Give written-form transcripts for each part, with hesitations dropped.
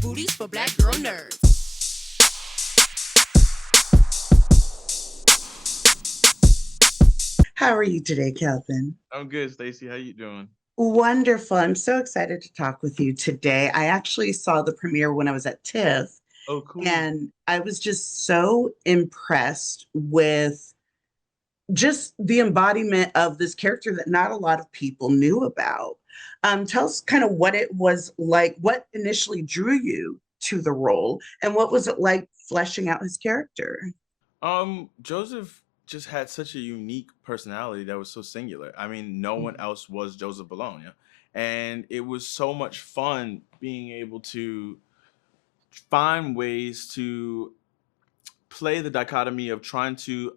booties for black girl nerds. How are you today, Kelvin? I'm good, Stacey. How you doing? Wonderful. I'm so excited to talk with you today. I actually saw the premiere when I was at TIFF, Oh, cool. and I was just so impressed with just the embodiment of this character that not a lot of people knew about. Tell us kind of what it was like, what initially drew you to the role, and what was it like fleshing out his character? Joseph just had such a unique personality that was so singular. I mean, no one else was Joseph Bologne, yeah? And it was so much fun being able to find ways to play the dichotomy of trying to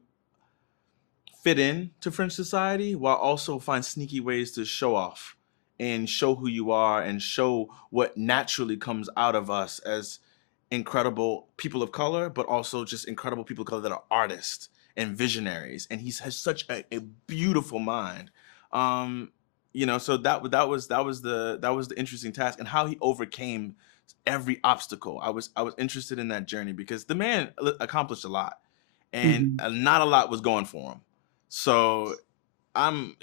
fit in to French society while also find sneaky ways to show off and show who you are and show what naturally comes out of us as incredible people of color, but also just incredible people of color that are artists and visionaries. And has such a beautiful mind. Um, so that was the interesting task, and how he overcame every obstacle. I was interested in that journey because the man accomplished a lot, and Mhm. not a lot was going for him. So I'm,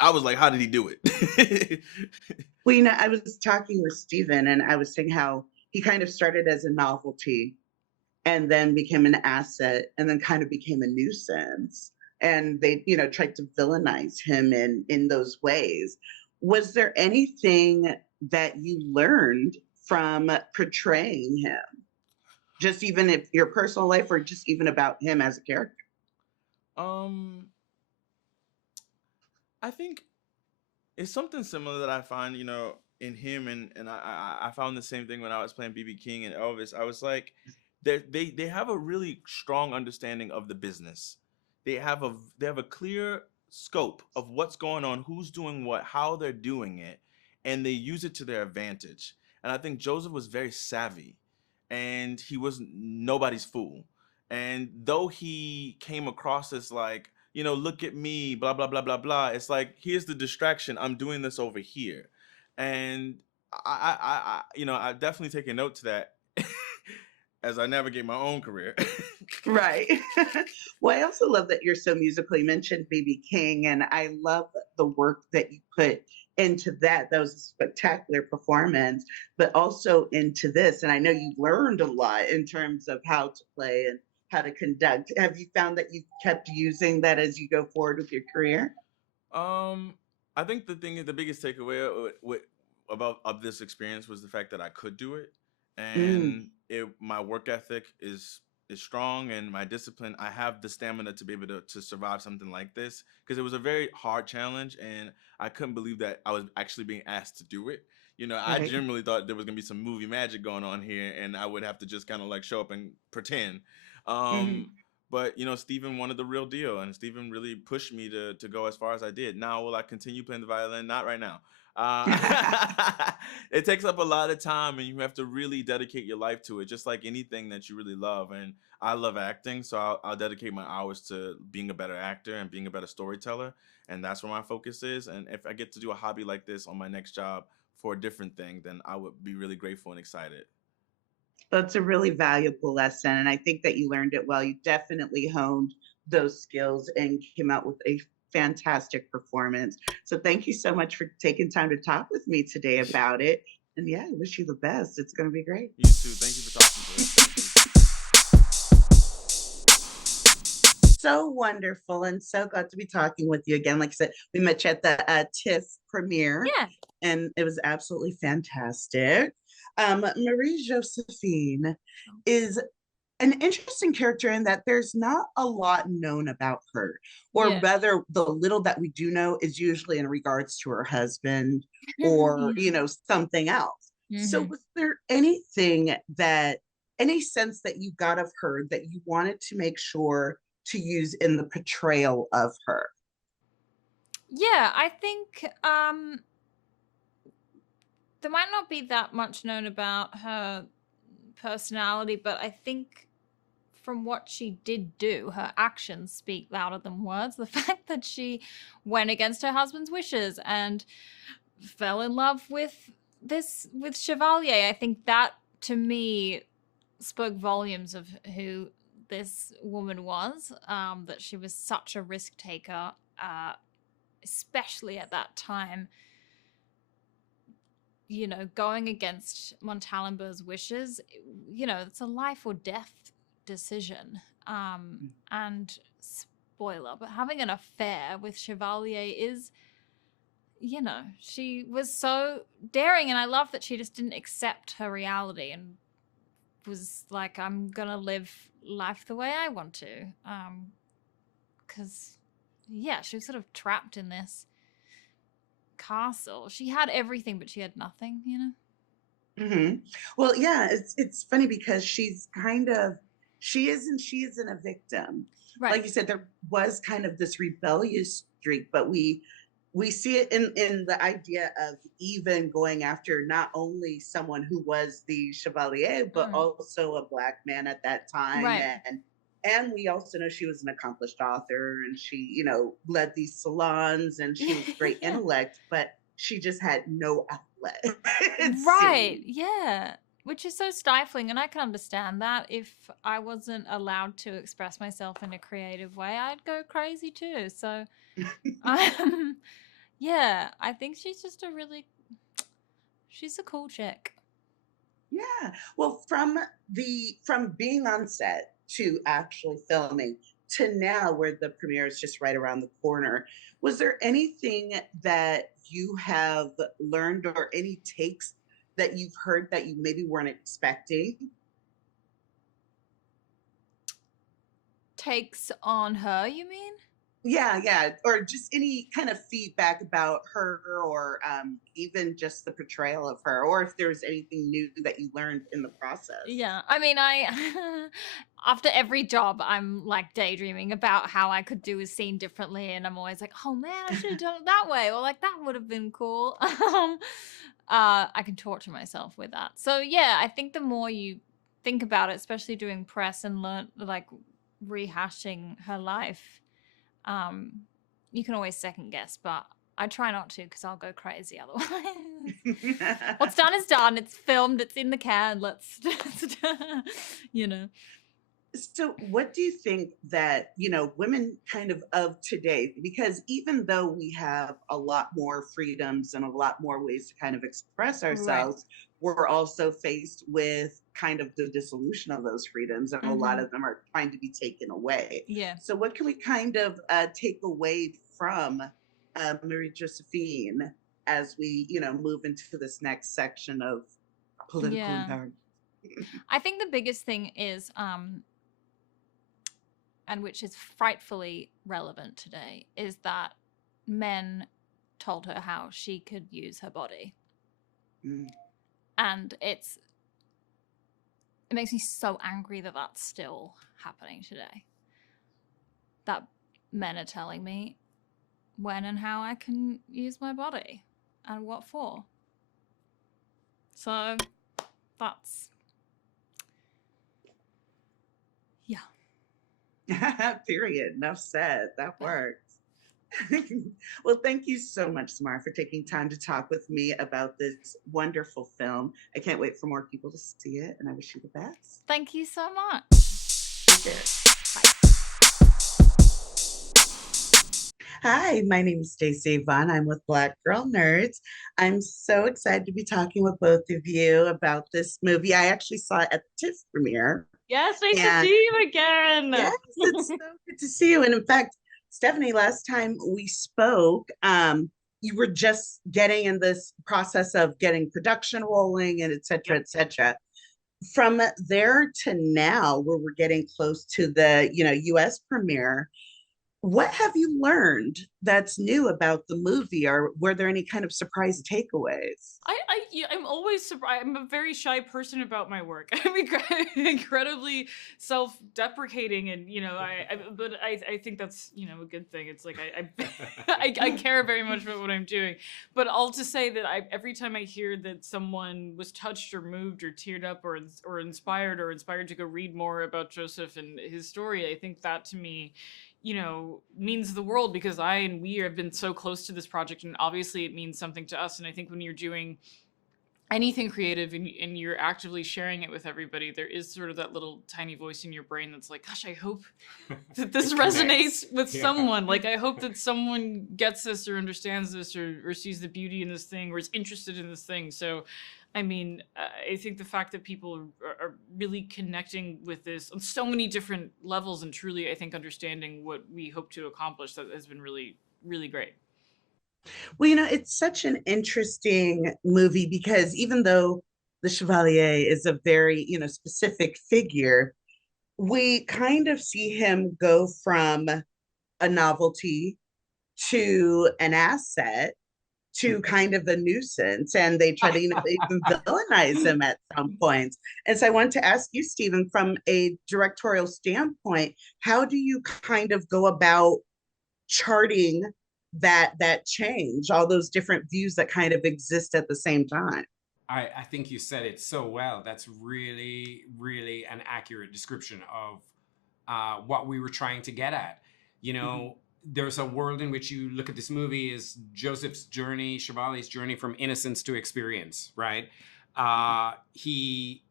I was like, how did he do it? Well, I was talking with Stephen and I was saying how he kind of started as a novelty and then became an asset and then kind of became a nuisance. And they, tried to villainize him in those ways. Was there anything that you learned from portraying him? Just even if your personal life or just even about him as a character? um, I think it's something similar that I find, in him, and I found the same thing when I was playing BB King and Elvis. I was like, they have a really strong understanding of the business. They have a clear scope of what's going on, who's doing what, how they're doing it, and they use it to their advantage. And I think Joseph was very savvy, and he was nobody's fool. And though he came across as like, look at me, blah blah blah blah blah. It's like, here's the distraction. I'm doing this over here, and I definitely take a note to that as I navigate my own career. Right. Well, I also love that you're so musical. You mentioned BB King, and I love the work that you put into that. That was a spectacular performance, but also into this. And I know you learned a lot in terms of how to play and how to conduct. Have you found that you kept using that as you go forward with your career? um, I think the biggest takeaway about of this experience was the fact that I could do it, Mm, and my work ethic is strong, and my discipline. I have the stamina to be able to survive something like this, because it was a very hard challenge, and I couldn't believe that I was actually being asked to do it. I right. generally thought there was gonna be some movie magic going on here, and I would have to just kind of like show up and pretend. Mhm. Um, but Stephen wanted the real deal, and Stephen really pushed me to go as far as I did. Now, will I continue playing the violin? Not right now. It takes up a lot of time, and you have to really dedicate your life to it, just like anything that you really love. And I love acting, so I'll dedicate my hours to being a better actor and being a better storyteller, and that's where my focus is. And if I get to do a hobby like this on my next job for a different thing, then I would be really grateful and excited. That's a really valuable lesson. And I think that you learned it well. You definitely honed those skills and came out with a fantastic performance. So thank you so much for taking time to talk with me today about it. And yeah, I wish you the best. It's going to be great. You too. Thank you for talking to us. Thank you. So wonderful and so glad to be talking with you again. Like I said, we met you at the TIFF premiere Yeah. and it was absolutely fantastic. Marie Josephine is an interesting character in that there's not a lot known about her, or Yeah. rather, the little that we do know is usually in regards to her husband or, something else. So, Hmm. was there anything any sense that you got of her that you wanted to make sure to use in the portrayal of her? Yeah, I think there might not be that much known about her personality, but I think from what she did do, her actions speak louder than words. The fact that she went against her husband's wishes and fell in love with this with Chevalier, I think that to me spoke volumes of who this woman was. That she was such a risk taker, especially at that time. You know, going against Montalembert's wishes. You know, it's a life or death decision. And spoiler, but having an affair with Chevalier is, you know, she was so daring, and I love that she just didn't accept her reality and was like, I'm gonna live life the way I want to. Because, yeah, she was sort of trapped in this castle. She had everything, but she had nothing, you know? Well, yeah, it's funny because she isn't a victim. Right. Like you said, there was kind of this rebellious streak, but we see it in the idea of even going after not only someone who was the Chevalier, but also a Black man at that time. Right. And we also know she was an accomplished author, and she, you know, led these salons, and she was great intellect, but she just had no outlet. Right. Yeah. Which is so stifling, and I can understand that. If I wasn't allowed to express myself in a creative way, I'd go crazy too. So, yeah, I think she's just she's a cool chick. Yeah. Well, from being on set to actually filming to now, where the premiere is just right around the corner, was there anything that you have learned or any takes that you've heard that you maybe weren't expecting? Takes on her, you mean? Yeah, or just any kind of feedback about her, or even just the portrayal of her, or if there's anything new that you learned in the process. Yeah, I mean, after every job, I'm like daydreaming about how I could do a scene differently, and I'm always like, oh man, I should have done it that way, or like that would have been cool. I can torture myself with that. So yeah, I think the more you think about it, especially doing press and learn, like rehashing her life, you can always second guess, but I try not to because I'll go crazy otherwise. What's done is done. It's filmed. It's in the can. Let's, you know. So what do you think that, you know, women kind of today, because even though we have a lot more freedoms and a lot more ways to kind of express ourselves, we're also faced with kind of the dissolution of those freedoms, and a lot of them are trying to be taken away. Yeah. So what can we kind of take away from Marie Josephine as we, you know, move into this next section of political empowerment? I think the biggest thing is, and which is frightfully relevant today, is that men told her how she could use her body. And it makes me so angry that that's still happening today. That men are telling me when and how I can use my body and what for. So that's, yeah. Period. Enough said. That works. Well, thank you so much, Samara, for taking time to talk with me about this wonderful film. I can't wait for more people to see it, and I wish you the best. Thank you so much. Hi, my name is Stacey Yvonne. I'm with Black Girl Nerds. I'm so excited to be talking with both of you about this movie. I actually saw it at the TIFF premiere. Yes, nice to see you again. Yes, it's so good to see you. And in fact, Stefani, last time we spoke, you were just getting in this process of getting production rolling and et cetera, et cetera. From there to now, where we're getting close to the, you know, US premiere, what have you learned that's new about the movie, or were there any kind of surprise takeaways? I'm always surprised. I'm a very shy person about my work. I'm incredibly self-deprecating, and you know, but I think that's, you know, a good thing. It's like I care very much about what I'm doing. But all to say that every time I hear that someone was touched or moved or teared up or inspired to go read more about Joseph and his story, I think that to me, you know, means the world, because we have been so close to this project, and obviously it means something to us. And I think when you're doing anything creative and you're actively sharing it with everybody, there is sort of that little tiny voice in your brain that's like, gosh, I hope that this resonates with someone. Like, I hope that someone gets this or understands this or sees the beauty in this thing or is interested in this thing. So, I mean, I think the fact that people are really connecting with this on so many different levels and truly, I think, understanding what we hope to accomplish, that has been really, really great. Well, it's such an interesting movie because even though the Chevalier is a very, specific figure, we kind of see him go from a novelty to an asset to kind of a nuisance. And they try to, even villainize him at some points. And so I want to ask you, Stephen, from a directorial standpoint, how do you kind of go about charting that change, all those different views that kind of exist at the same time? I think you said it so well. That's really, really an accurate description of what we were trying to get at. There's a world in which you look at this movie as Joseph's journey, Chevalier's journey from innocence to experience, right? He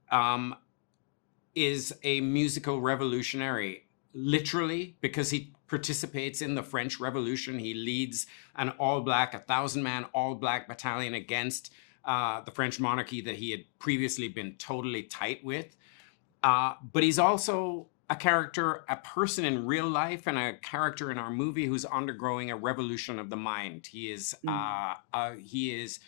is a musical revolutionary, literally, because he participates in the French Revolution. He leads an all-black, 1,000-man all-black battalion against the French monarchy that he had previously been totally tight with. But he's also a character, a person in real life, and a character in our movie who's undergoing a revolution of the mind. He is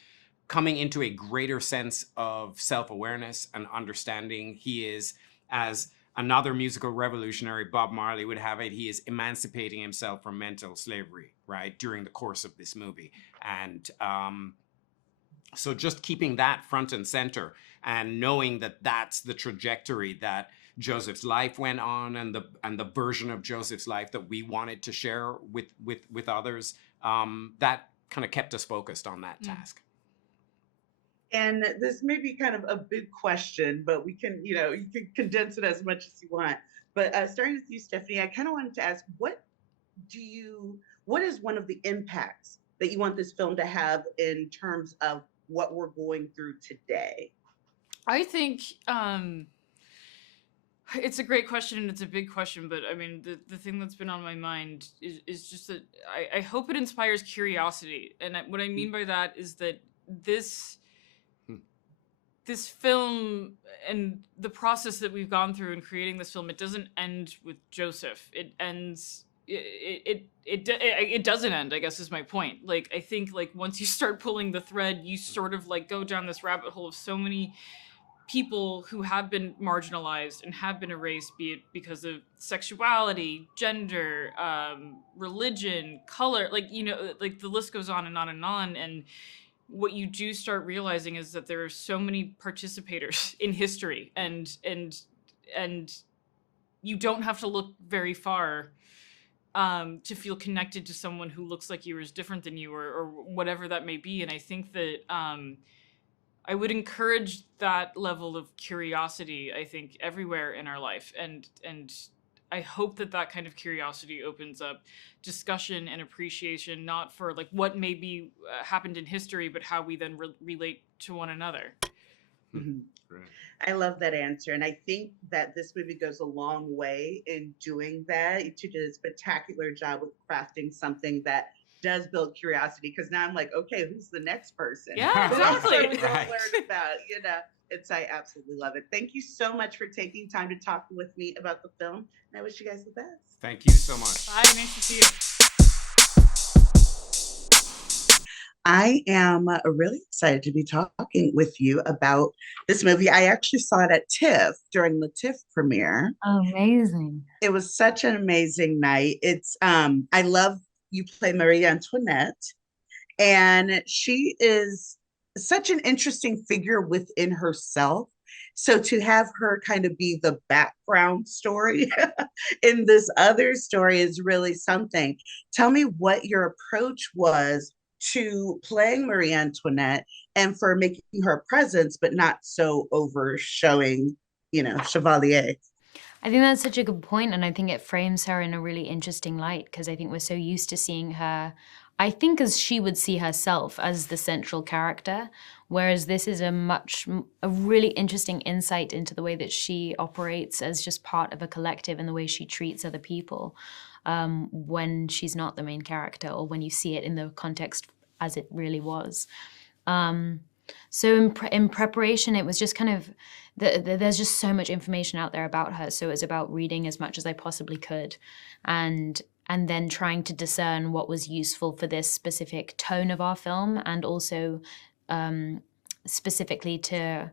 coming into a greater sense of self-awareness and understanding. He is, as another musical revolutionary, Bob Marley, would have it, he is emancipating himself from mental slavery, right, during the course of this movie. And so just keeping that front and center and knowing that that's the trajectory that Joseph's life went on, and the version of Joseph's life that we wanted to share with others, that kind of kept us focused on that task. And this may be kind of a big question, but we can, you can condense it as much as you want. But starting with you, Stefani, I kind of wanted to ask, what is one of the impacts that you want this film to have in terms of what we're going through today? I think it's a great question, and it's a big question, but I mean, the thing that's been on my mind is just that I hope it inspires curiosity. And what I mean by that is that this film and the process that we've gone through in creating this film, it doesn't end with Joseph. It ends, it doesn't end, I guess is my point. Like, I think like once you start pulling the thread, you sort of like go down this rabbit hole of so many people who have been marginalized and have been erased, be it because of sexuality, gender, religion, color, like, like the list goes on and on and on. And what you do start realizing is that there are so many participators in history, and you don't have to look very far to feel connected to someone who looks like you or is different than you, or whatever that may be. And I think that I would encourage that level of curiosity, I think, everywhere in our life. And I hope that kind of curiosity opens up discussion and appreciation, not for like what maybe happened in history, but how we then relate to one another. Mm-hmm. Right. I love that answer. And I think that this movie goes a long way in doing that. You did a spectacular job with crafting something that does build curiosity, because now I'm like, okay, who's the next person? Yeah, exactly. Right. Learn about, I absolutely love it. Thank you so much for taking time to talk with me about the film. And I wish you guys the best. Thank you so much. Bye, nice to see you. I am really excited to be talking with you about this movie. I actually saw it at TIFF during the TIFF premiere. Amazing. It was such an amazing night. It's I love you play Marie Antoinette, and she is such an interesting figure within herself. So to have her kind of be the background story in this other story is really something. Tell me what your approach was to playing Marie Antoinette, and for making her presence, but not so over showing, Chevalier. I think that's such a good point, and I think it frames her in a really interesting light, because I think we're so used to seeing her, I think, as she would see herself, as the central character, whereas this is a really interesting insight into the way that she operates as just part of a collective and the way she treats other people when she's not the main character, or when you see it in the context as it really was. So in preparation, it was just kind of, there's just so much information out there about her. So it was about reading as much as I possibly could, and then trying to discern what was useful for this specific tone of our film, and also specifically to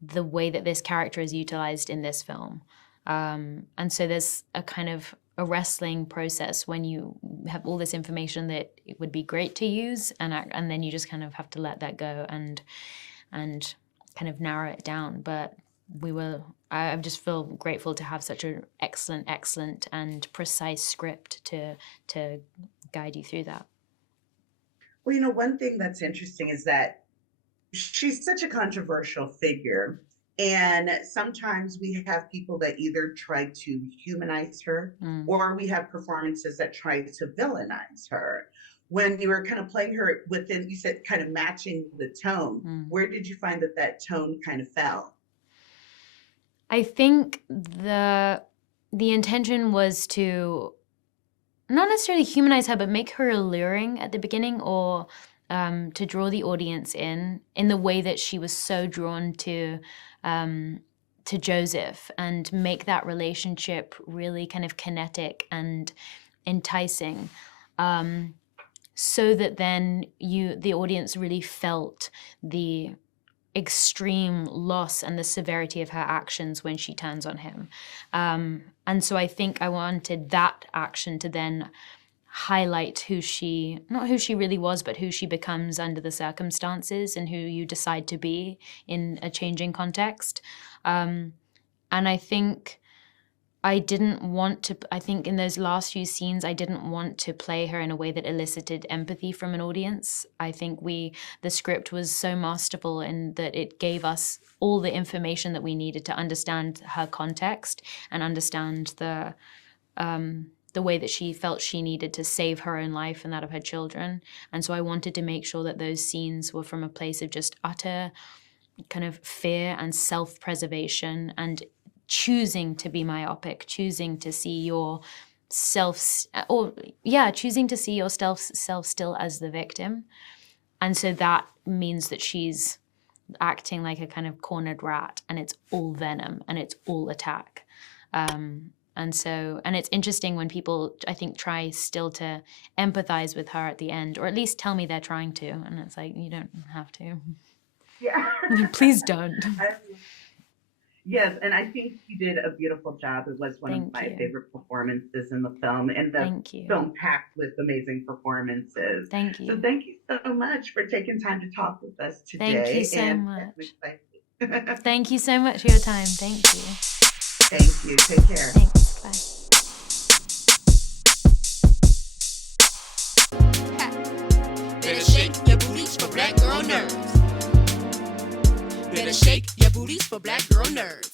the way that this character is utilized in this film. And so there's a kind of a wrestling process when you have all this information that it would be great to use, and then you just kind of have to let that go and kind of narrow it down. But I just feel grateful to have such an excellent and precise script to guide you through that. Well, one thing that's interesting is that she's such a controversial figure. And sometimes we have people that either try to humanize her, or we have performances that try to villainize her. When you were kind of playing her within, you said kind of matching the tone, where did you find that tone kind of fell? I think the intention was to not necessarily humanize her, but make her alluring at the beginning, or to draw the audience in the way that she was so drawn to Joseph, and make that relationship really kind of kinetic and enticing, so that then the audience really felt the extreme loss and the severity of her actions when she turns on him. And so I think I wanted that action to then highlight not who she really was, but who she becomes under the circumstances, and who you decide to be in a changing context. And I think I think in those last few scenes, I didn't want to play her in a way that elicited empathy from an audience. I think the script was so masterful in that it gave us all the information that we needed to understand her context and understand the way that she felt she needed to save her own life and that of her children. And so I wanted to make sure that those scenes were from a place of just utter kind of fear and self-preservation, and choosing to be myopic, choosing to see yourself still as the victim. And so that means that she's acting like a kind of cornered rat, and it's all venom and it's all attack. And it's interesting when people, I think, try still to empathize with her at the end, or at least tell me they're trying to. And it's like, you don't have to. Yeah. Please don't. Yes, and I think you did a beautiful job. It was one of my favorite performances in the film, and the film packed with amazing performances. Thank you. So thank you so much for taking time to talk with us today. Thank you so much. Thank you so much for your time. Thank you. Thank you. Take care. Thanks. Bye. Better shake your booties for black girl nerves. Better shake your booties for black girl nerves.